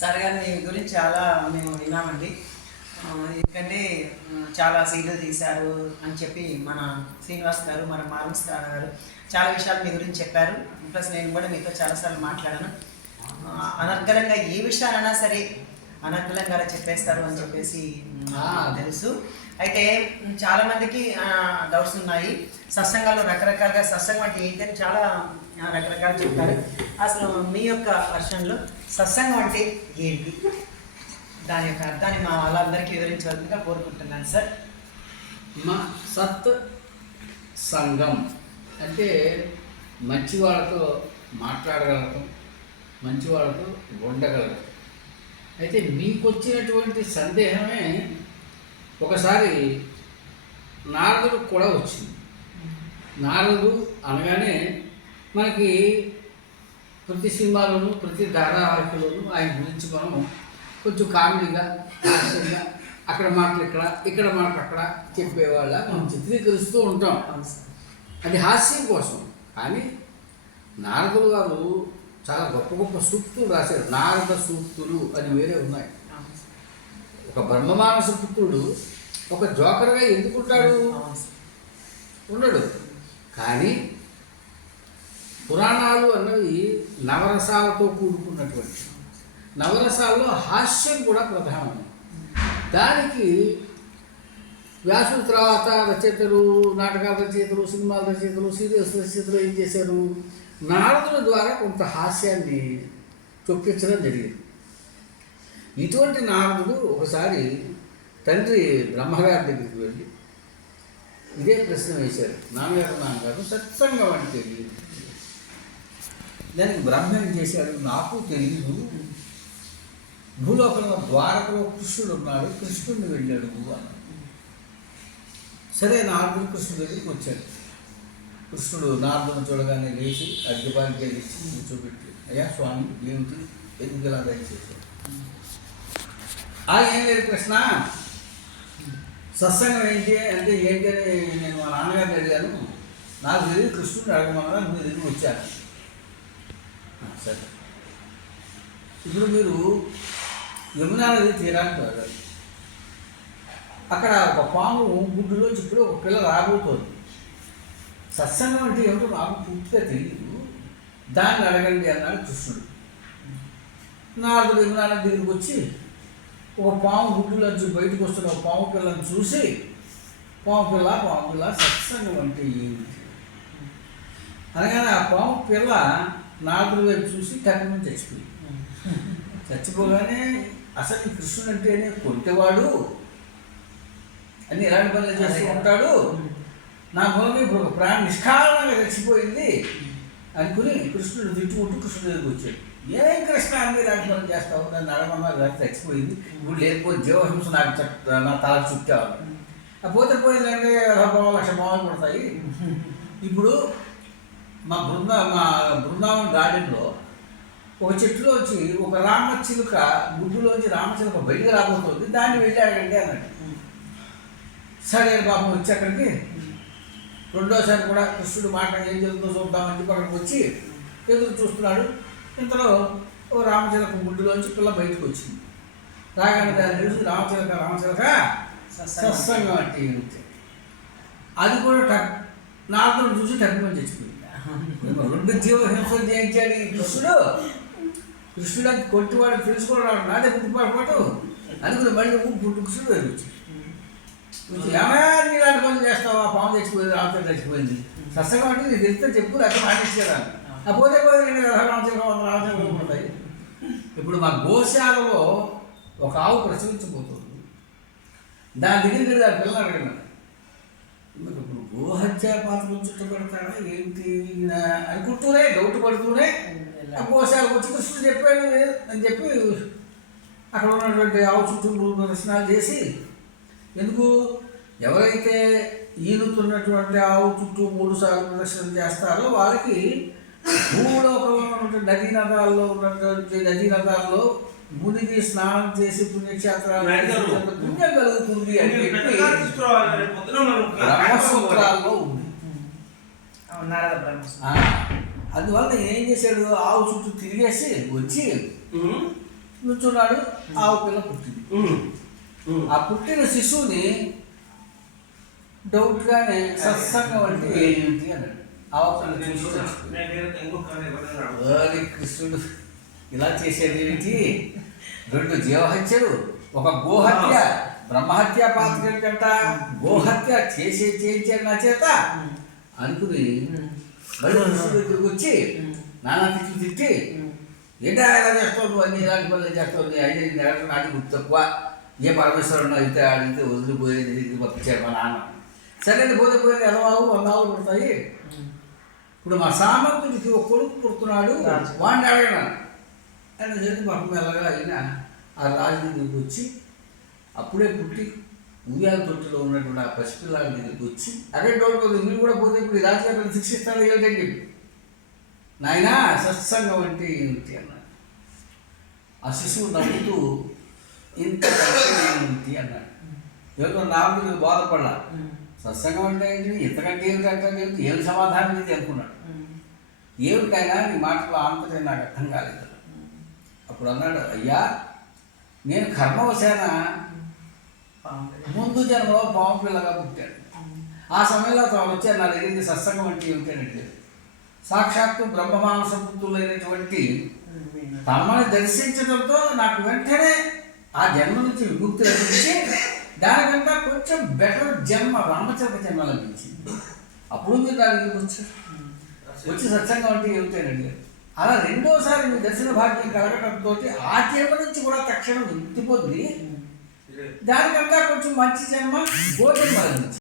Sir గారు మీ గురించి చాలా మేము విన్నామండి. ఎందుకంటే చాలా సీరియల్ తీశారు అని చెప్పి మన శ్రీనివాస్ గారు మన మానస్ గారు చాలా విషయాలు మీ గురించి చెప్పారు. ప్లస్ నేను కూడా మీతో చాలాసార్లు మాట్లాడాను. ఆ, ఏ విషయాలైనా సరే అనర్గళంగా చెప్పేస్తారు అని చెప్పేసి తెలుసు. అయితే చాలా మందికి డౌట్స్ ఉన్నాయి. సత్సంగాల్లో రకరకాలుగా సత్సంగం అంటే ఏంటి అని చాలా రకరకాలు చెప్పారు. అసలు మీ యొక్క వర్షన్లో సత్సంగం అంటే ఏంటి? దాని యొక్క అర్థాన్ని మా వాళ్ళందరికీ వివరించవలసిందిగా కోరుకుంటున్నాను సార్. మా సత్ సంఘం అంటే మంచి వాళ్ళతో మాట్లాడగలగటం మంచి వాళ్ళతో ఉండగలగటం. అయితే మీకు వచ్చినటువంటి సందేహమే ఒకసారి నారదుడు కూడా వచ్చింది. నారదుడు అనగానే మనకి ప్రతి సినిమాలోనూ ప్రతి ధారావాహికలోనూ ఆయన గురించి మనం కొంచెం కామెడీగా హాస్యంగా అక్కడ మాటలు ఇక్కడ ఇక్కడ మాటలు అక్కడ చెప్పేవాళ్ళ మనం చిత్రీకరిస్తూ ఉంటాం. అది హాస్యం కోసం. కానీ నారదులు గారు చాలా గొప్ప గొప్ప సూక్తులు రాశారు. నారద సూక్తులు అని వేరే ఉన్నాయి. ఒక బ్రహ్మమానస పుత్రుడు ఒక జోకర్గా ఎందుకుంటాడు. ఉండడు. కానీ పురాణాలు అన్నవి నవరసాలతో కూడుకున్నటువంటి. నవరసాల్లో హాస్యం కూడా ప్రధానం దానికి వ్యాసుల తర్వాత రచయితలు నాటకాల రచయితలు సినిమాల రచయితలు సీరియల్స్ రచయితలు ఏం చేశారు? నారదుల ద్వారా కొంత హాస్యాన్ని చొప్పించడం జరిగింది. ఇటువంటి నారదుడు ఒకసారి తండ్రి బ్రహ్మగారి దగ్గరికి వెళ్ళి ఇదే ప్రశ్న వేశారు. నాన్నగారు నాన్నగారు సత్సంగం అంటే తెలియదు దానికి బ్రహ్మ ఏం చేశాడు? నాకు తెలియదు భూలోకంలో ద్వారకలో కృష్ణుడు ఉన్నాడు. కృష్ణుడిని వెళ్ళాడు అన్నాడు సరే నారదుడు కృష్ణుడి దగ్గరికి వచ్చాడు. కృష్ణుడు నారదుని చూడగానే లేచి అగ్గిపాలికి ఇచ్చి కూర్చోబెట్టి అయ్యా స్వామి ఏమిటి? ఎందుకు ఇలా దయచేశాడు ఆ ఏం లేదు కృష్ణ. సత్సంగం ఏంటి? అంటే ఏంటి అని నేను మా నాన్నగారిని అడిగాను. నాకు తెలియదు కృష్ణుడిని అడగమన్నా మీరు దగ్గరికి వచ్చారు. సరే. ఇప్పుడు మీరు యమునా నది తీరానికి వెళ్ళాలి. అక్కడ ఒక పాము గుడ్డులోంచి ఇప్పుడు ఒక పిల్ల రాబోతోంది. సత్సంగం అంటే ఏమిటో నాకు పూర్తిగా తెలియదు దాన్ని అడగండి అన్నాడు కృష్ణుడు. నారదుడు నది దగ్గరికి వచ్చి ఒక పాము గుడ్డులోంచి బయటకు వస్తున్న ఒక పాము పిల్లని చూసి పాము పిల్ల పాము పిల్ల సత్సంగం అంటే ఏమిటి? అనగానే ఆ పాము పిల్ల నారదుడి వైపు చూసి టక్కుమని చచ్చిపోయింది. చచ్చిపోగానే అసలు కృష్ణుడు అంటేనే కొంటేవాడు అన్ని ఎలాంటి పనులు చేస్తూ ఉంటాడు? నా మూలంగా ఇప్పుడు ఒక ప్రాణం నిష్కారణంగా చచ్చిపోయింది. అనుకుని కృష్ణుడు తిట్టుకుంటూ కృష్ణుడు దగ్గరికి వచ్చాడు. ఏం కృష్ణ అన్ని పనులు చేస్తావు? నన్ను అడగమన్నా లేకపోతే చచ్చిపోయింది. ఇప్పుడు లేకపోతే జీవహింస నాకు చుట్ట నా తల చుట్టావు ఆ పోతే పోయిందంటే భావం లక్ష భావాలు పడతాయి. ఇప్పుడు మా బృంద మా బృందావనం గార్డెన్లో ఒక చెట్టులో వచ్చి ఒక రామచిలుక గుడ్డులోంచి రామచిలుక బయటకు రాబోతుంది. దాన్ని వెళ్ళి అడగండి అన్నాడు సరే బాబు వచ్చి అక్కడికి రెండోసారి కూడా కృష్ణుడు మాట ఏం జరుగుతుందో చూద్దామని చెప్పి అక్కడికి వచ్చి ఎదురు చూస్తున్నాడు. ఇంతలో ఓ రామచిలక గుడ్డులోంచి పిల్ల బయటకు వచ్చింది. రాగానే దాన్ని చూసి రామచిలక రామచిలక సత్సంగం. సత్సంగం అంటే ఏమిటి? అది కూడా టక్ నారదుడు చూసి టక్కుమని చచ్చిపోయింది. రెండు జీవహింసలు చేయించాడు ఈ కృష్ణుడు. కృష్ణుడు అది కొట్టివాడు తెలుసుకోవడం నాదే పుట్టుపాటు అనుకుని మళ్ళీ పుట్టు కృష్ణుడు వచ్చి ఏమయ్యా నీ ఇలాంటి పనులు చేస్తావా పాము చచ్చిపోయింది. రామచంద్ర సత్సంగం అంటే నీకు తెలిస్తే చెప్పు అక్కడ మానేసేదా ఆ పోతే పోతే రెండు ఉంటాయి. ఇప్పుడు మా గోశాలలో ఒక ఆవు ప్రసవించబోతుంది దాని దగ్గర దాని పిల్లలు అడగన్నారు మరి ఇప్పుడు గోహత్య పాత్ర చుట్టబడతాడా ఏంటి అనుకుంటూనే డౌట్ పడుతూనే గోశాలకు వచ్చి కృష్ణుడు చెప్పాడు. అని చెప్పి అక్కడ ఉన్నటువంటి ఆవు చుట్టూ మూడు ప్రదర్శనాలు చేసి ఎందుకు? ఎవరైతే ఈనుతున్నటువంటి ఆవు చుట్టూ మూడు సార్లు ప్రదర్శన చేస్తారో వాళ్ళకి భూలోకంలో ఉన్నటువంటి నదీ నదాల్లో ఉన్నటువంటి నదీ నదాల్లో మునిగి స్నానం చేసి పుణ్యక్షేత్రాలు పుణ్యం కలుగుతుంది అని చెప్పి బ్రహ్మసూత్రాల్లో ఉంది. అందువల్ల ఏం చేశాడు? ఆవు చుట్టూ తిరిగేసి వచ్చి నుంచున్నాడు. ఆవు పిల్ల పుట్టింది. ఆ పుట్టిన శిశువుని డౌట్గానే సత్సంగం అంటే ఏంటి అన్నాడు. చూసి కృష్ణుడు ఇలా చేసేది ఏంటి? రెండు జీవహత్యలు ఒక గోహత్య బ్రహ్మహత్య పాత్ర కంట గోహత్య చేసే చేయించారు నా చేత అనుకుని మళ్ళీ కృష్ణుడి దగ్గరికి వచ్చి నానా తిట్లు తిట్టి ఏంటా ఇలా చేస్తావు నువ్వు? అన్ని ఇలాంటి పనులు చేస్తావు? నీ అయ్యి నాటి గుర్తు తక్కువ. ఏ పరమేశ్వరుడు అయితే అడిగితే వదిలిపోయేది పంపించారు మా నాన్న? సరే పోతే పోయేది ఎలవావు వందాలు పడతాయి. ఇప్పుడు మా సామంతుడికి ఒక కొడుకు పుడుతున్నాడు. వాడిని అడగను? అని చెప్పి పాపం మెల్లగా అయినా ఆ రాజు దగ్గరికి వచ్చి అప్పుడే పుట్టి ఉయ్యాల తొట్టులో ఉన్నటువంటి ఆ పసిపిల్లాడి దగ్గరికి వచ్చి అరే డోర్ పోతే మీరు కూడా పోతే ఇప్పుడు ఈ రాజుగారిని శిక్షిస్తాను ఏంటని చెప్పి. నాయనా సత్సంగం అంటే ఏమిటి? అన్నాడు. ఆ శిశువు నవ్వుతూ ఇంత ఏమిటి? అన్నాడు. ఏదో నాలుగు బాధపడాల. సత్సంగం అంటే ఏంటి? ఇంతకంటే ఏమిటంటే ఏమిటి ఏం సమాధానం ఇది అనుకున్నాడు ఏమిటైనా నీ మాటలో ఆంతర్యం నాకు అర్థం కాలేదు. అప్పుడు అన్నాడు అయ్యా నేను కర్మవశాన ముందు జన్మలో పాము పిల్లగా పుట్టాడు ఆ సమయంలో తాను వచ్చారు నా దగ్గరికి సత్సంగం అంటే ఏమిటి? అని అడిగాడు. సాక్షాత్తు బ్రహ్మమాంస పుత్రులైనటువంటి తమని దర్శించడంతో నాకు వెంటనే ఆ జన్మ నుంచి విముక్తి లభించి దానికంటే కొంచెం బెటర్ జన్మ రామచంద్ర జన్మ లభించింది అప్పుడు మీరు దానికి వచ్చారు? వచ్చి సత్సంగం అంటే ఏమిటని అడిగారు. అలా రెండోసారి మీ దర్శన భాగ్యం కలగడంతో ఆ జన్మ నుంచి కూడా తక్షణం పొంది దానికంటే కొంచెం మంచి జన్మ గోజన్మ లభించింది